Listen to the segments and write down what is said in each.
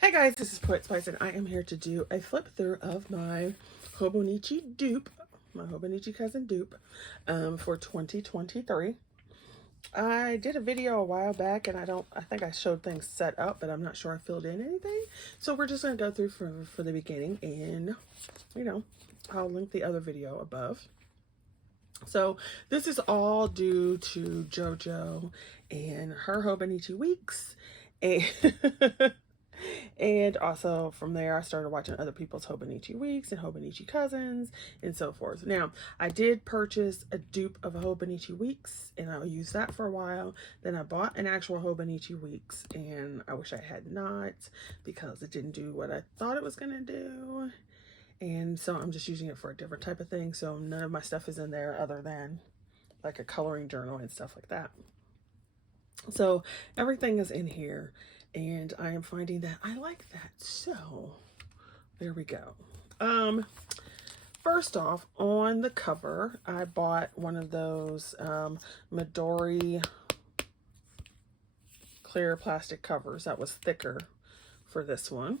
Hey guys, this is Poet Spice and I am here to do a flip through of my Hobonichi dupe, my Hobonichi Cousin dupe for 2023. I did a video a while back and I think I showed things set up, but I'm not sure I filled in anything. So we're just going to go through for the beginning and, I'll link the other video above. So this is all due to JoJo and her Hobonichi weeks. And and also from there, I started watching other people's Hobonichi weeks and Hobonichi cousins and so forth. Now, I did purchase a dupe of a Hobonichi weeks and I'll use that for a while. Then I bought an actual Hobonichi weeks and I wish I had not because it didn't do what I thought it was going to do. And so I'm just using it for a different type of thing. So none of my stuff is in there other than like a coloring journal and stuff like that. So everything is in here. And I am finding that I like that. So there we go. First off, on the cover, I bought one of those Midori clear plastic covers that was thicker for this one.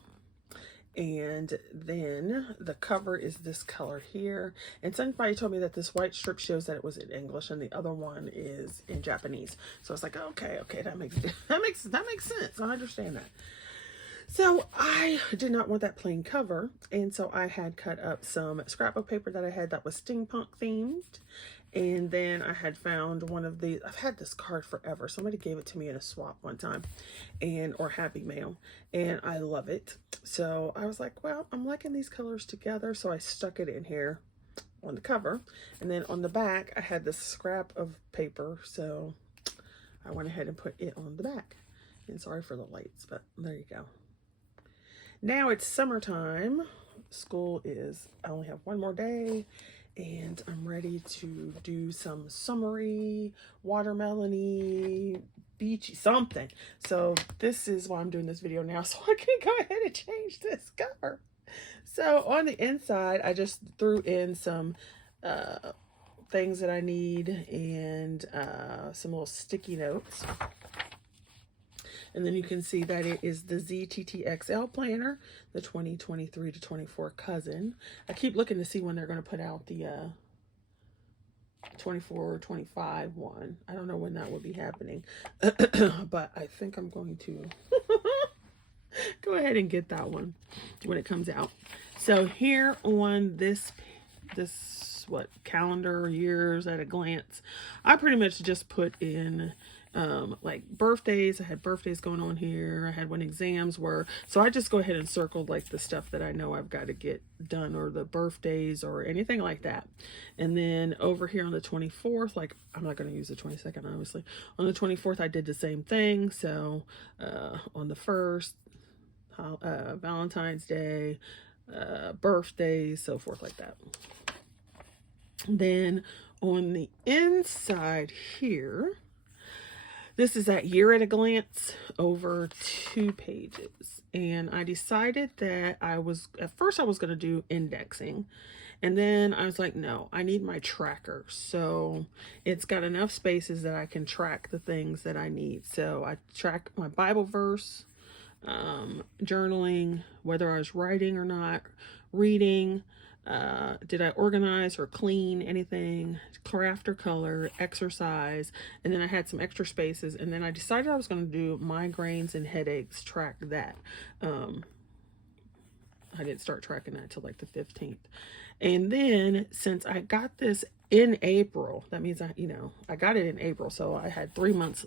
And then the cover is this color here. And somebody told me that this white strip shows that it was in English and the other one is in Japanese. So it's like, okay, that makes sense. I understand that. So I did not want that plain cover. And so I had cut up some scrapbook paper that I had that was steampunk themed. And then I had found one of these. I've had this card forever. Somebody gave it to me in a swap one time or Happy Mail, and I love it. So I was like, well, I'm liking these colors together. So I stuck it in here on the cover. And then on the back, I had this scrap of paper. So I went ahead and put it on the back. And sorry for the lights, but there you go. Now it's summertime. School is, I only have one more day. And I'm ready to do some summery, watermelon-y, beachy, something. So this is why I'm doing this video now, so I can go ahead and change this cover. So on the inside, I just threw in some things that I need and some little sticky notes. And then you can see that it is the ZTTXL planner, the 2023 to 24 cousin. I keep looking to see when they're going to put out the 24 or 25 one. I don't know when that will be happening, but I think I'm going to go ahead and get that one when it comes out. So here on this calendar years at a glance, I pretty much just put in like birthdays. I had birthdays going on here. I had when exams were. So I just go ahead and circle like the stuff that I know I've got to get done or the birthdays or anything like that. And then over here on the 24th, like I'm not going to use the 22nd, obviously. On the 24th, I did the same thing. So on the 1st, Valentine's Day, birthdays, so forth like that. Then on the inside here, this is that year at a glance over 2 pages. And I decided that at first I was going to do indexing. And then I was like, no, I need my tracker. So it's got enough spaces that I can track the things that I need. So I track my Bible verse, journaling, whether I was writing or not, reading, did I organize or clean anything, craft or color, exercise, and then I had some extra spaces, and then I decided I was going to do migraines and headaches, track that. I didn't start tracking that till like the 15th. And then since I got this in April, that means I got it in April, so I had 3 months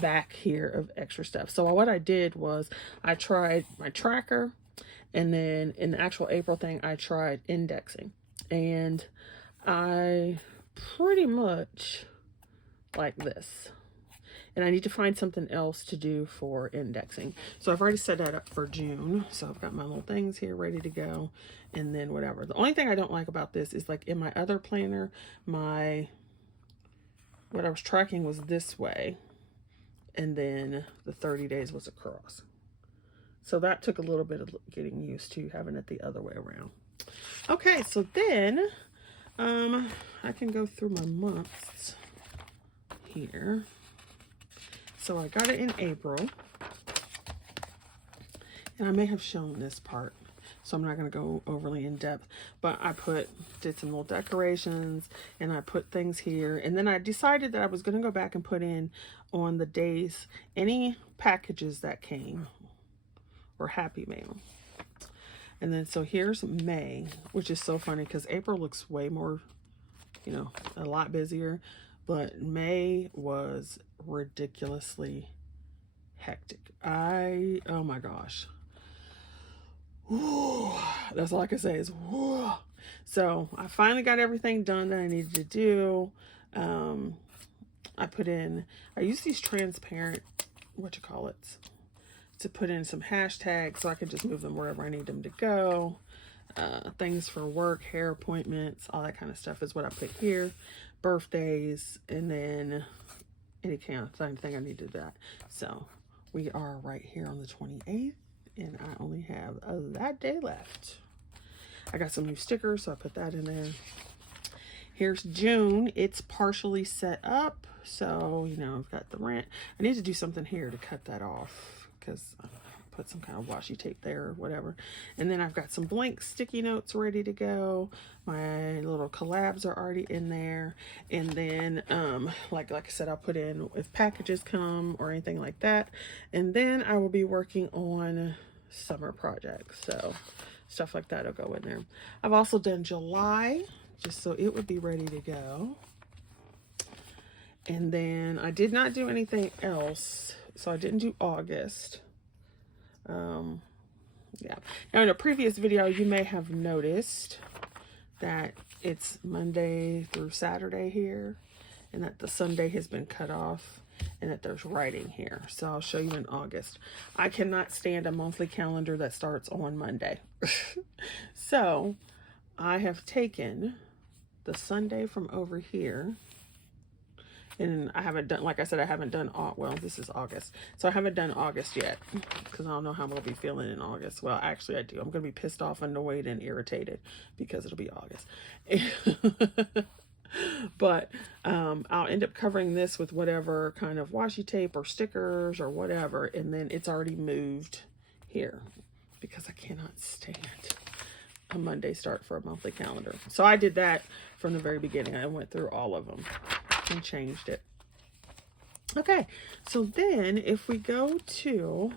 back here of extra stuff. So what I did was I tried my tracker. And then in the actual April thing, I tried indexing. And I pretty much like this. And I need to find something else to do for indexing. So I've already set that up for June. So I've got my little things here ready to go. And then whatever. The only thing I don't like about this is like in my other planner, what I was tracking was this way. And then the 30 days was across. So that took a little bit of getting used to having it the other way around. Okay, so then I can go through my months here. So I got it in April. And I may have shown this part, so I'm not going to go overly in depth, but I did some little decorations, and I put things here. And then I decided that I was going to go back and put in on the days any packages that came or Happy Mail. And then so here's May, which is so funny because April looks way more, you know, a lot busier, but May was ridiculously hectic. Oh my gosh. Whew, that's all I can say is whew. So I finally got everything done that I needed to do. I use these transparent, to put in some hashtags so I can just move them wherever I need them to go. Things for work, hair appointments, all that kind of stuff is what I put here. Birthdays, and then any kind of thing I need to do that. So we are right here on the 28th, and I only have that day left. I got some new stickers, so I put that in there. Here's June. It's partially set up, so, you know, I've got the rent. I need to do something here to cut that off, because I put some kind of washi tape there or whatever. And then I've got some blank sticky notes ready to go. My little collabs are already in there. And then, like I said, I'll put in if packages come or anything like that. And then I will be working on summer projects. So stuff like that will go in there. I've also done July, just so it would be ready to go. And then I did not do anything else. So I didn't do August. Yeah. Now in a previous video, you may have noticed that it's Monday through Saturday here, and that the Sunday has been cut off, and that there's writing here. So I'll show you in August. I cannot stand a monthly calendar that starts on Monday. So I have taken the Sunday from over here, and I haven't done, like I said, I haven't done, well, this is August. So I haven't done August yet, because I don't know how I'm going to be feeling in August. Well, actually I do. I'm going to be pissed off, annoyed, and irritated, because it'll be August. But I'll end up covering this with whatever kind of washi tape or stickers or whatever, and then it's already moved here, because I cannot stand a Monday start for a monthly calendar. So I did that from the very beginning. I went through all of them and changed it. Okay, so then if we go to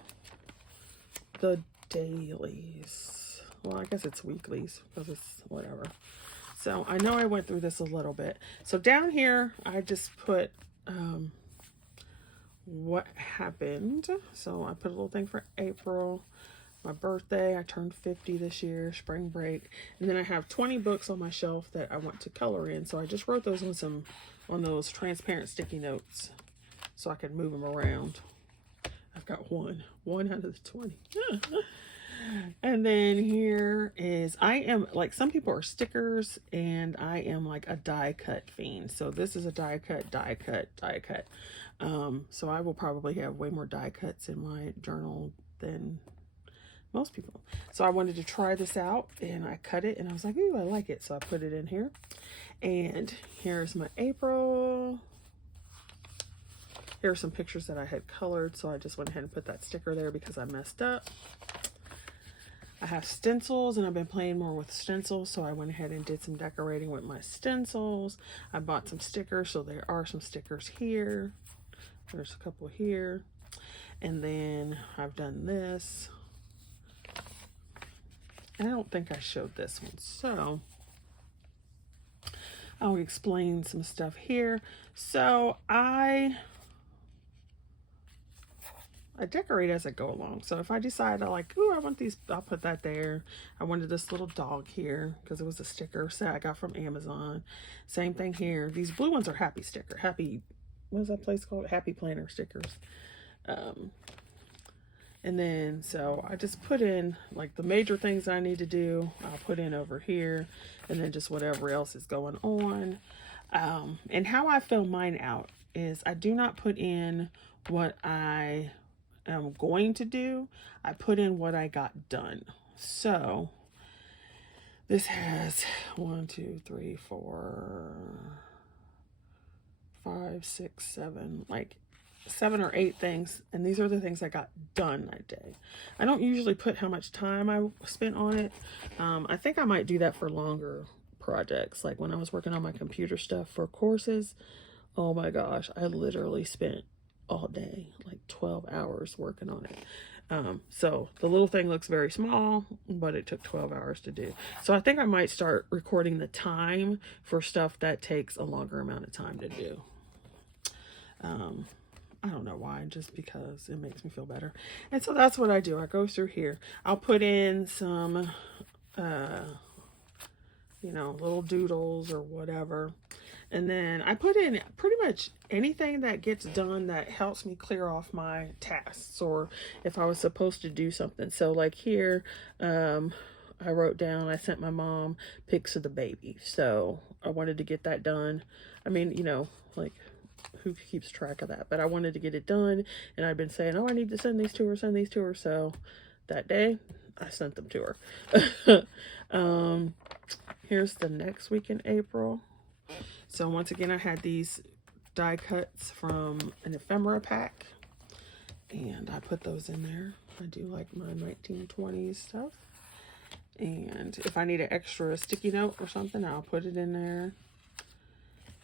the dailies, well, I guess it's weeklies because it's whatever. So I know I went through this a little bit. So down here, I just put what happened. So I put a little thing for April, my birthday. I turned 50 this year, spring break. And then I have 20 books on my shelf that I want to color in. So I just wrote those on those transparent sticky notes so I can move them around. I've got one out of the 20. And then here is, I am like, some people are stickers, and I am like a die cut fiend. So this is a die cut. So I will probably have way more die cuts in my journal than most people. So I wanted to try this out, and I cut it, and I was like, ooh, I like it. So I put it in here. And here's my April. Here are some pictures that I had colored, so I just went ahead and put that sticker there because I messed up. I have stencils, and I've been playing more with stencils, so I went ahead and did some decorating with my stencils. I bought some stickers, so there are some stickers here. There's a couple here. And then I've done this. And I don't think I showed this one, so I'll explain some stuff here. So I decorate as I go along. So if I decide I like, ooh, I want these, I'll put that there. I wanted this little dog here because it was a sticker set I got from Amazon. Same thing here. These blue ones are happy sticker. Happy, what is that place called? Happy Planner stickers. And then, so I just put in like the major things I need to do. I'll put in over here, and then just whatever else is going on. And how I fill mine out is I do not put in what I am going to do. I put in what I got done. So this has 1, 2, 3, 4, 5, 6, 7, like 7 or 8 things, and these are the things I got done that day. I don't usually put how much time I spent on it. I think I might do that for longer projects, like when I was working on my computer stuff for courses. Oh my gosh, I literally spent all day, like 12 hours working on it. So the little thing looks very small, but it took 12 hours to do. So I think I might start recording the time for stuff that takes a longer amount of time to do. I don't know why, just because it makes me feel better. And so that's what I do. I go through here. I'll put in some, you know, little doodles or whatever. And then I put in pretty much anything that gets done that helps me clear off my tasks, or if I was supposed to do something. So like here, I wrote down, I sent my mom pics of the baby. So I wanted to get that done. I mean, you know, like, who keeps track of that? But I wanted to get it done, and I've been saying, oh, I need to send these to her. So that day I sent them to her. Here's the next week in April. So once again, I had these die cuts from an ephemera pack, and I put those in there. I do like my 1920s stuff, and if I need an extra sticky note or something, I'll put it in there.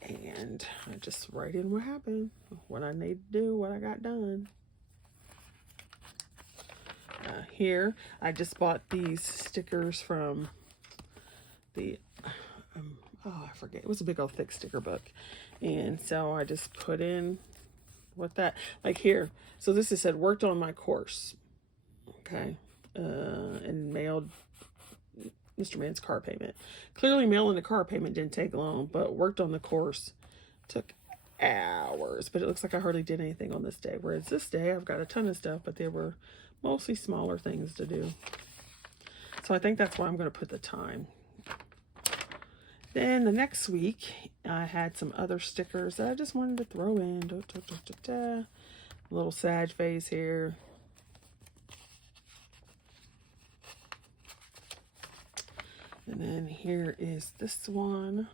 And I just write in what happened, what I need to do, what I got done. Here, I just bought these stickers from the, oh, I forget. It was a big old thick sticker book. And so I just put in what that, like here. So this is said, worked on my course. Okay. And mailed Mr. Man's car payment. Clearly mailing the car payment didn't take long, but worked on the course took hours. But it looks like I hardly did anything on this day. Whereas this day I've got a ton of stuff, but they were mostly smaller things to do. So I think that's why I'm going to put the time. Then the next week I had some other stickers that I just wanted to throw in. Little sad face here. And then here is this one.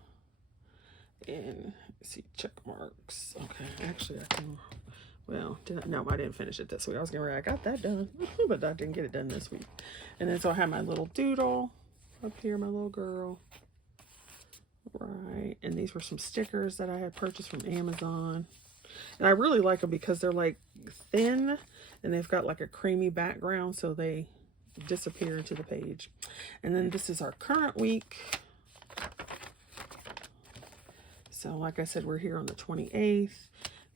And see, check marks. Okay, actually I can, well, no, I didn't finish it this week. I was gonna, I got that done, but I didn't get it done this week. And then so I have my little doodle up here, my little girl. Right, and these were some stickers that I had purchased from Amazon. And I really like them because they're like thin and they've got like a creamy background, so they disappear into the page. And then this is our current week. So like I said, we're here on the 28th.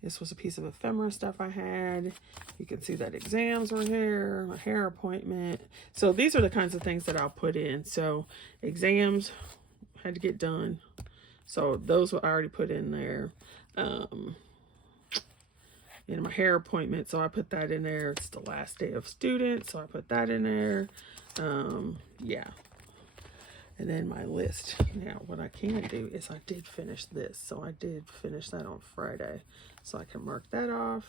This was a piece of ephemera stuff I had. You can see that exams were here, a hair appointment. So these are the kinds of things that I'll put in. So exams had to get done. So those were I already put in there. In my hair appointment, so I put that in there. It's the last day of students, so I put that in there. Yeah. And then my list. Now, what I can do is I did finish this. So I did finish that on Friday. So I can mark that off.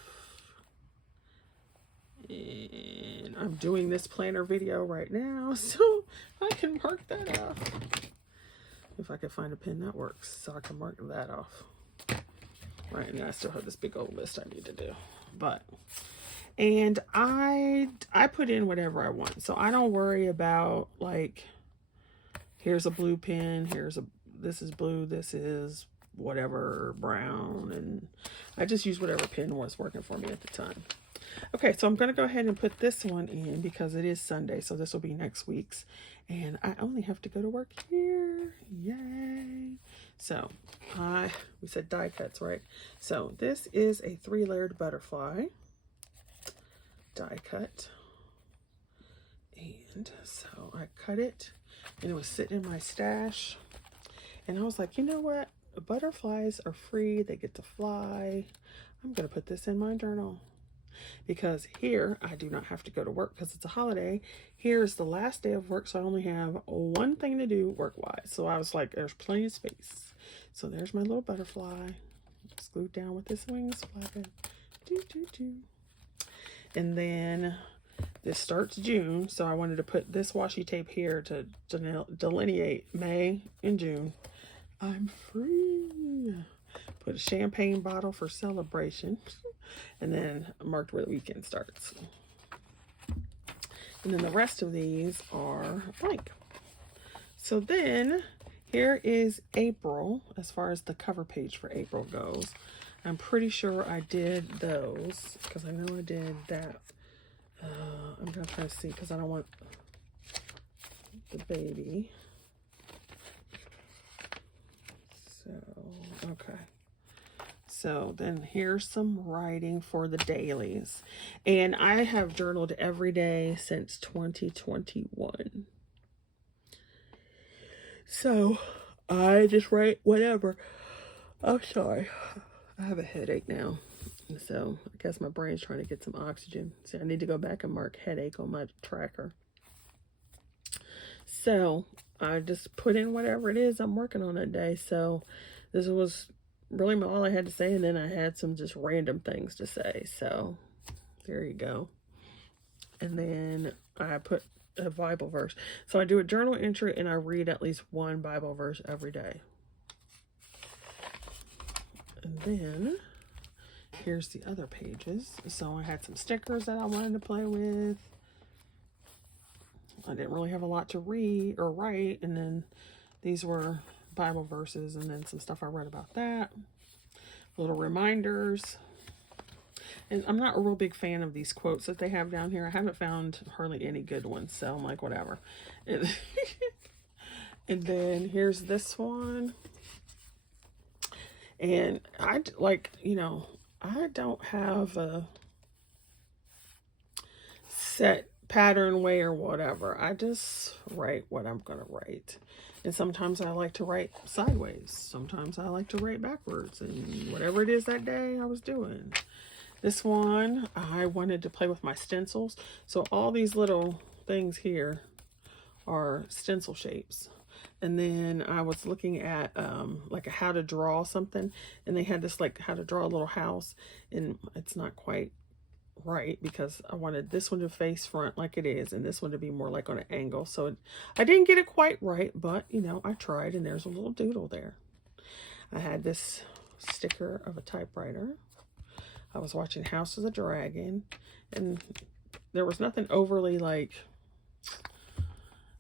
And I'm doing this planner video right now, so I can mark that off. If I can find a pen that works, so I can mark that off. Right, and I still have this big old list I need to do. But, and I put in whatever I want. So I don't worry about, like, here's a blue pen, this is blue, this is whatever, brown, and I just use whatever pen was working for me at the time. Okay, so I'm going to go ahead and put this one in because it is Sunday, so this will be next week's. And I only have to go to work here. Yay. So, we said die cuts, right? So, this is a 3-layered butterfly die cut. And so, I cut it, and it was sitting in my stash. And I was like, you know what? Butterflies are free. They get to fly. I'm going to put this in my journal. Because here, I do not have to go to work because it's a holiday. Here's the last day of work, so I only have one thing to do work-wise. So I was like, there's plenty of space. So there's my little butterfly. It's glued down with his wings flapping. Doo, doo, doo. And then this starts June, so I wanted to put this washi tape here to delineate May and June. I'm free. Put a champagne bottle for celebration. and then marked where the weekend starts. And then the rest of these are blank. So then here is April, as far as the cover page for April goes. I'm pretty sure I did those, because I know I did that. I'm going to try to see, because I don't want the baby. So, okay. So then here's some writing for the dailies. And I have journaled every day since 2021. So I just write whatever. I'm sorry. I have a headache now. So I guess my brain's trying to get some oxygen. So I need to go back and mark headache on my tracker. So I just put in whatever it is I'm working on that day. So this was really all I had to say. And then I had some just random things to say. So there you go. And then I put a Bible verse. So I do a journal entry and I read at least one Bible verse every day. And then here's the other pages. So I had some stickers that I wanted to play with. I didn't really have a lot to read or write. And then these were Bible verses and then some stuff I read about that. Little reminders. And I'm not a real big fan of these quotes that they have down here. I haven't found hardly any good ones. So I'm like, whatever. And, and then here's this one. And I like, you know, I don't have a set pattern way or whatever. I just write what I'm going to write. And sometimes I like to write sideways. Sometimes I like to write backwards. And whatever it is that day I was doing. This one, I wanted to play with my stencils. So all these little things here are stencil shapes. And then I was looking at like a how to draw something, and they had this like how to draw a little house, and it's not quite right because I wanted this one to face front like it is, and this one to be more like on an angle. So I didn't get it quite right, but you know, I tried, and there's a little doodle there. I had this sticker of a typewriter. I was watching House of the Dragon, and there was nothing overly like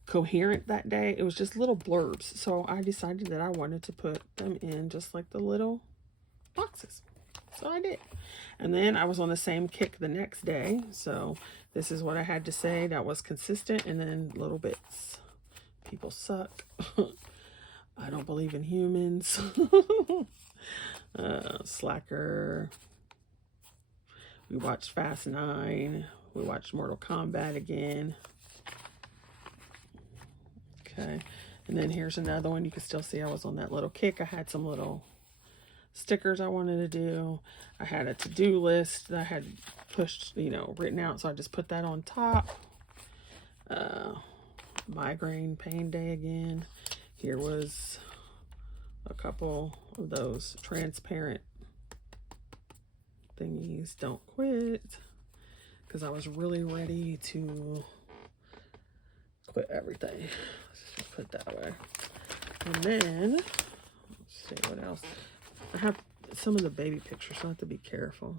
coherent that day. It was just little blurbs. So I decided that I wanted to put them in just like the little boxes. So I did. And then I was on the same kick the next day. So this is what I had to say that was consistent, and then little bits. People suck. I don't believe in humans. Slacker. We watched Fast 9. We watched Mortal Kombat again. Okay, and then here's another one. You can still see I was on that little kick. I had some little stickers I wanted to do. I had a to-do list that I had pushed, you know, written out, so I just put that on top. Migraine pain day again. Here was a couple of those transparent thingies. Don't quit, because I was really ready to quit everything. Let's just put that away. And then let's see what else. I have some of the baby pictures, so I have to be careful.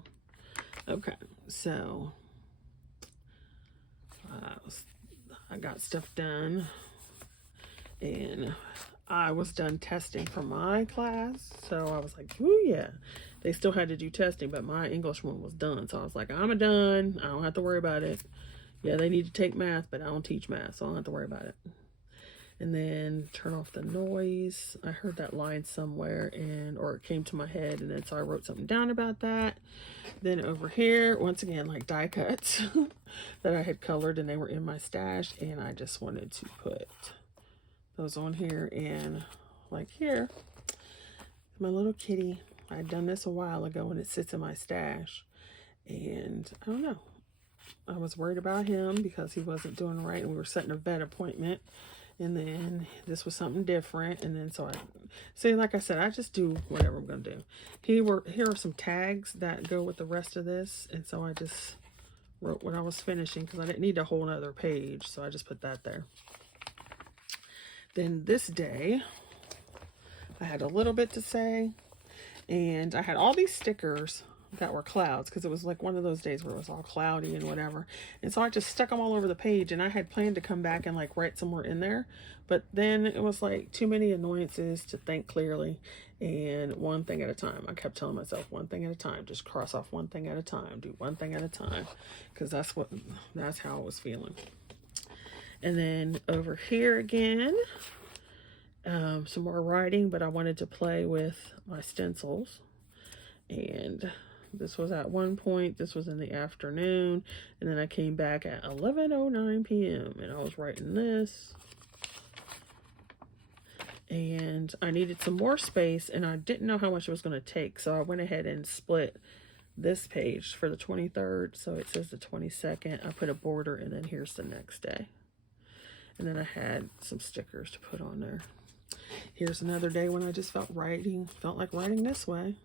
Okay, so I got stuff done, and I was done testing for my class, so I was like, ooh yeah. They still had to do testing, but my English one was done, so I was like, I'm done. I don't have to worry about it. Yeah, they need to take math, but I don't teach math, so I don't have to worry about it. And then turn off the noise. I heard that line somewhere, or it came to my head, and then so I wrote something down about that. Then over here, once again, like die cuts that I had colored, and they were in my stash, and I just wanted to put those on here. And like here, my little kitty. I had done this a while ago, and it sits in my stash. And I don't know. I was worried about him because he wasn't doing right, and we were setting a vet appointment. And then this was something different. And then so I see, like I said, I just do whatever I'm going to do. Here are some tags that go with the rest of this. And so I just wrote what I was finishing because I didn't need a whole nother page. So I just put that there. Then this day, I had a little bit to say. And I had all these stickers that were clouds, because it was like one of those days where it was all cloudy and whatever. And so I just stuck them all over the page, and I had planned to come back and like write somewhere in there, but then it was like too many annoyances to think clearly, and one thing at a time. I kept telling myself one thing at a time, just cross off one thing at a time, do one thing at a time, because that's how I was feeling. And then over here again, some more writing, but I wanted to play with my stencils. And this was at one point, this was in the afternoon, and then I came back at 11:09 p.m. and I was writing this. And I needed some more space, and I didn't know how much it was going to take, so I went ahead and split this page for the 23rd, so it says the 22nd. I put a border, and then here's the next day. And then I had some stickers to put on there. Here's another day when I just felt like writing this way.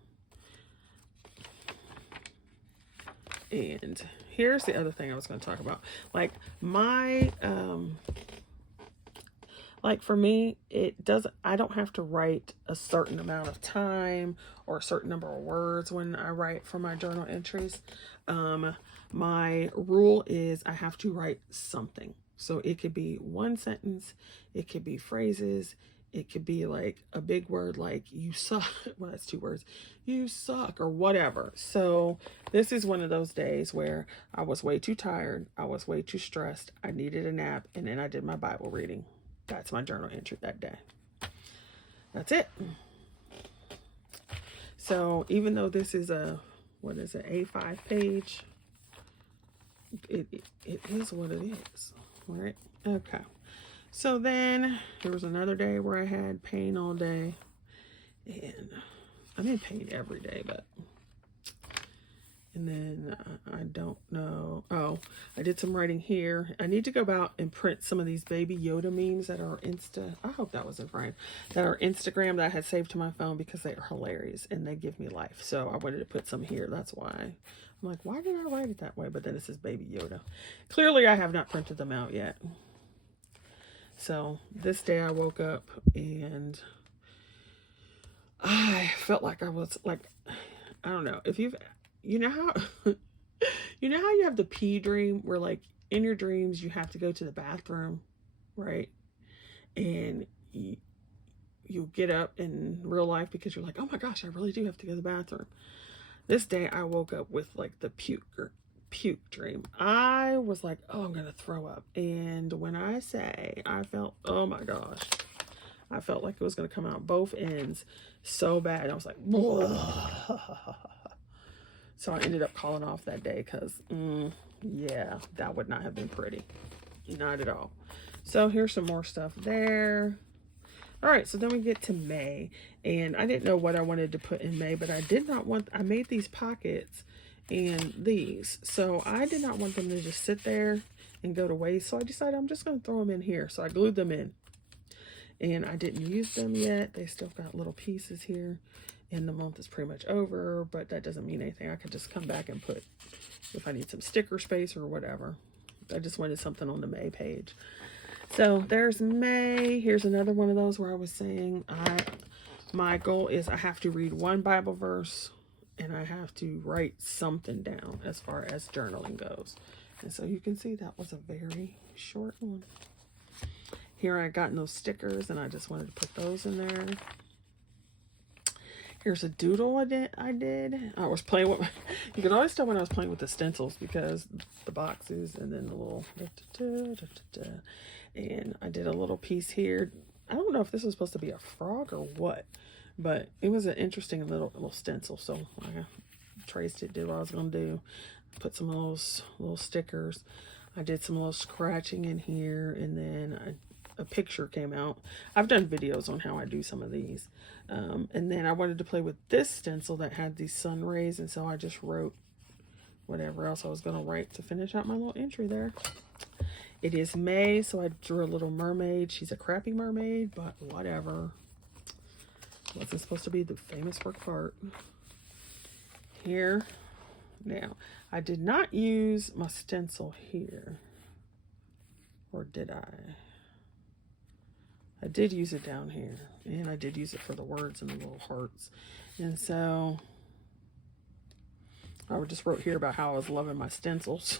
And here's the other thing I was going to talk about. Like my, like for me, I don't have to write a certain amount of time or a certain number of words when I write for my journal entries. My rule is I have to write something. So it could be one sentence, it could be phrases, it could be like a big word like you suck. Well, that's 2 words. You suck or whatever. So this is one of those days where I was way too tired. I was way too stressed. I needed a nap. And then I did my Bible reading. That's my journal entry that day. That's it. So even though this is what is it, A5 page, it is what it is. Right? Okay. So then there was another day where I had pain all day, and I'm in pain every day, and then I don't know. Oh, I did some writing here. I need to go out and print some of these baby Yoda memes that are I hope that wasn't Brian, that are Instagram that I had saved to my phone because they are hilarious and they give me life. So I wanted to put some here. That's why. I'm like, why did I write it that way? But then it says baby Yoda. Clearly I have not printed them out yet. So this day I woke up and I felt like I was like, I don't know if you know how you have the pee dream where like in your dreams you have to go to the bathroom, right? And you get up in real life because you're like, oh my gosh, I really do have to go to the bathroom. This day I woke up with like the puke dream. I was like, oh, I'm gonna throw up. And when I say I felt, oh my gosh, I felt like it was gonna come out both ends so bad. I was like, so I ended up calling off that day because yeah, that would not have been pretty. Not at all. So here's some more stuff there. All right, so then we get to May, and I didn't know what I wanted to put in May, but I made these pockets and these, so I did not want them to just sit there and go to waste. So I decided I'm just going to throw them in here. So I glued them in, and I didn't use them yet. They still got little pieces here, and the month is pretty much over, but that doesn't mean anything. I could just come back and put, if I need some sticker space or whatever. I just wanted something on the May page. So there's May. Here's another one of those where I was saying my goal is I have to read one Bible verse and I have to write something down as far as journaling goes. And so you can see that was a very short one. Here I got those stickers and I just wanted to put those in there. Here's a doodle I did. I was playing with you could always tell when I was playing with the stencils because the boxes and then the little and I did a little piece here. I don't know if this was supposed to be a frog or what, but it was an interesting little stencil. So I traced it, did what I was going to do. Put some of those little stickers. I did some little scratching in here, and then a picture came out. I've done videos on how I do some of these. And then I wanted to play with this stencil that had these sun rays, and so I just wrote whatever else I was going to write to finish out my little entry there. It is May, so I drew a little mermaid. She's a crappy mermaid, but whatever. Wasn't supposed to be the famous work of art. Here. Now, I did not use my stencil here. Or did I? I did use it down here. And I did use it for the words and the little hearts. And so I just wrote here about how I was loving my stencils.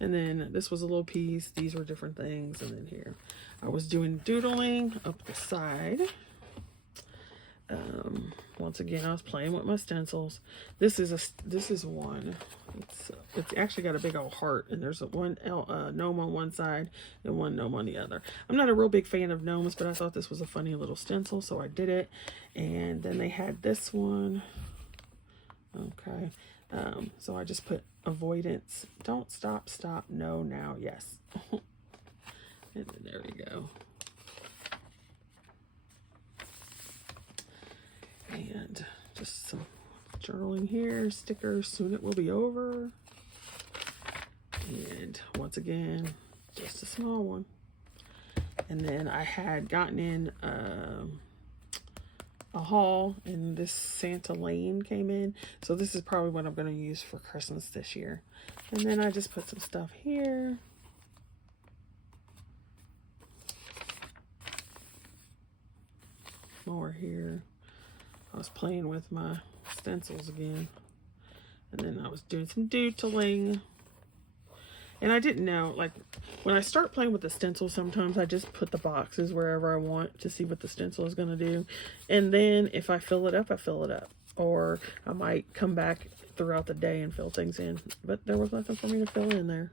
And then this was a little piece. These were different things. And then here I was doing doodling up the side. Once again, I was playing with my stencils. This is one. It's actually got a big old heart, and there's one gnome on one side and one gnome on the other. I'm not a real big fan of gnomes, but I thought this was a funny little stencil, so I did it. And then they had this one. Okay. So I just put avoidance. Don't stop, stop, no, now, yes. And then there we go. And just some journaling here, stickers, soon it will be over. And once again, just a small one. And then I had gotten in a haul, and this Santa Lane came in. So this is probably what I'm going to use for Christmas this year. And then I just put some stuff here. More here. I was playing with my stencils again. And then I was doing some doodling. And I didn't know, like, when I start playing with the stencil, sometimes I just put the boxes wherever I want to see what the stencil is going to do. And then if I fill it up, I fill it up. Or I might come back throughout the day and fill things in. But there was nothing for me to fill in there.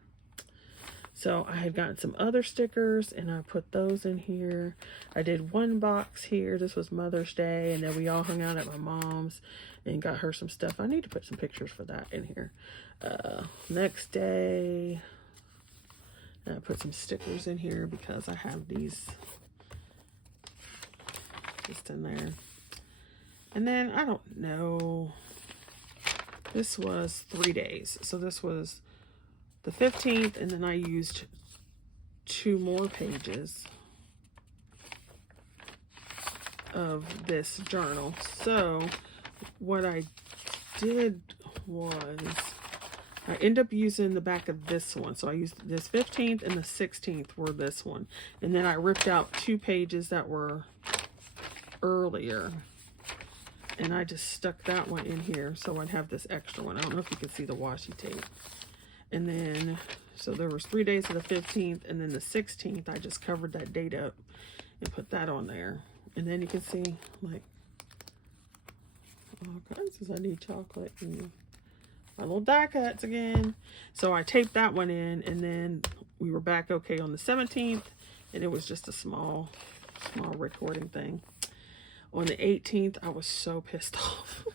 So I had gotten some other stickers, and I put those in here. I did one box here. This was Mother's Day, and then we all hung out at my mom's and got her some stuff. I need to put some pictures for that in here. Next day, I put some stickers in here because I have these just in there. And then, I don't know, this was 3 days. So this was the 15th, and then I used 2 more pages of this journal. So what I did was I ended up using the back of this one. So I used this 15th and the 16th were this one. And then I ripped out 2 pages that were earlier. And I just stuck that one in here so I'd have this extra one. I don't know if you can see the washi tape. And then, so there was 3 days of the 15th, and then the 16th, I just covered that date up and put that on there. And then you can see, like, all kinds of, I need chocolate and my little die cuts again. So I taped that one in, and then we were back okay on the 17th, and it was just a small recording thing. On the 18th, I was so pissed off.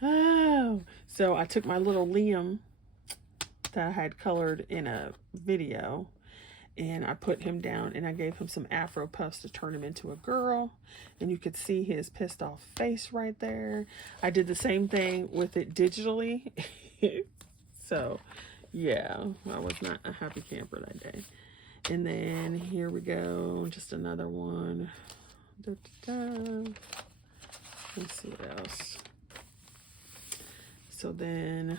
Oh, so I took my little Liam that I had colored in a video, and I put him down, and I gave him some Afro puffs to turn him into a girl, and you could see his pissed off face right there. I did the same thing with it digitally. So yeah, I was not a happy camper that day. And then here we go, just another one. Let's see what else. So then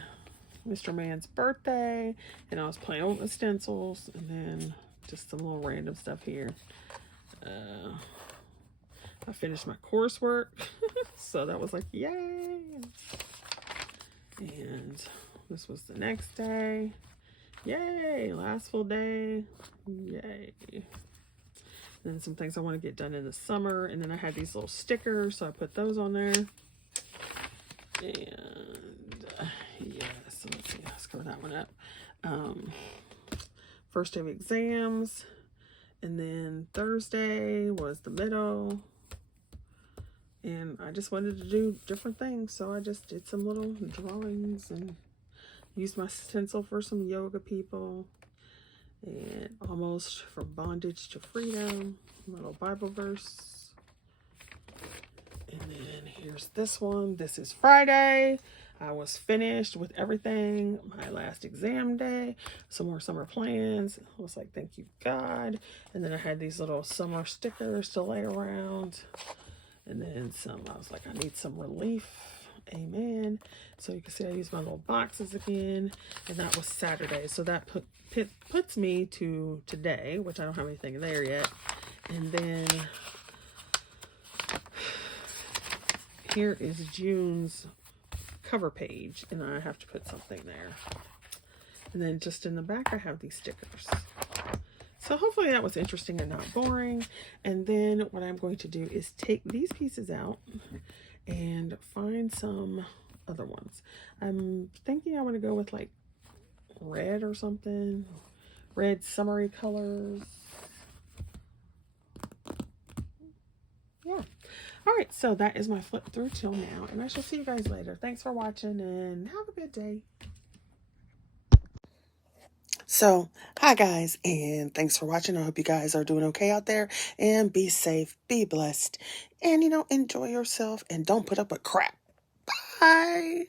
Mr. Man's birthday, and I was playing with the stencils, and then just some little random stuff here. I finished my coursework, so that was like, yay. And this was the next day. Yay, last full day. Yay. Then some things I want to get done in the summer, and then I had these little stickers, so I put those on there. And yeah, so let's see, let's cover that one up. First day of exams, and then Thursday was the middle, and I just wanted to do different things, so I just did some little drawings and used my stencil for some yoga people, and almost from bondage to freedom, a little Bible verse. And then here's this one. This is Friday. I was finished with everything. My last exam day. Some more summer plans. I was like, thank you, God. And then I had these little summer stickers to lay around. And then some, I was like, I need some relief. Amen. So you can see I used my little boxes again. And that was Saturday. So that puts me to today, which I don't have anything there yet. And then here is June's cover page, and I have to put something there. And then just in the back, I have these stickers. So hopefully that was interesting and not boring. And then what I'm going to do is take these pieces out and find some other ones. I'm thinking I want to go with like red or something. Red summery colors. Yeah. All right, so that is my flip through till now, and I shall see you guys later. Thanks for watching, and have a good day. So, hi guys, and thanks for watching. I hope you guys are doing okay out there, and be safe, be blessed, and, enjoy yourself, and don't put up with crap. Bye!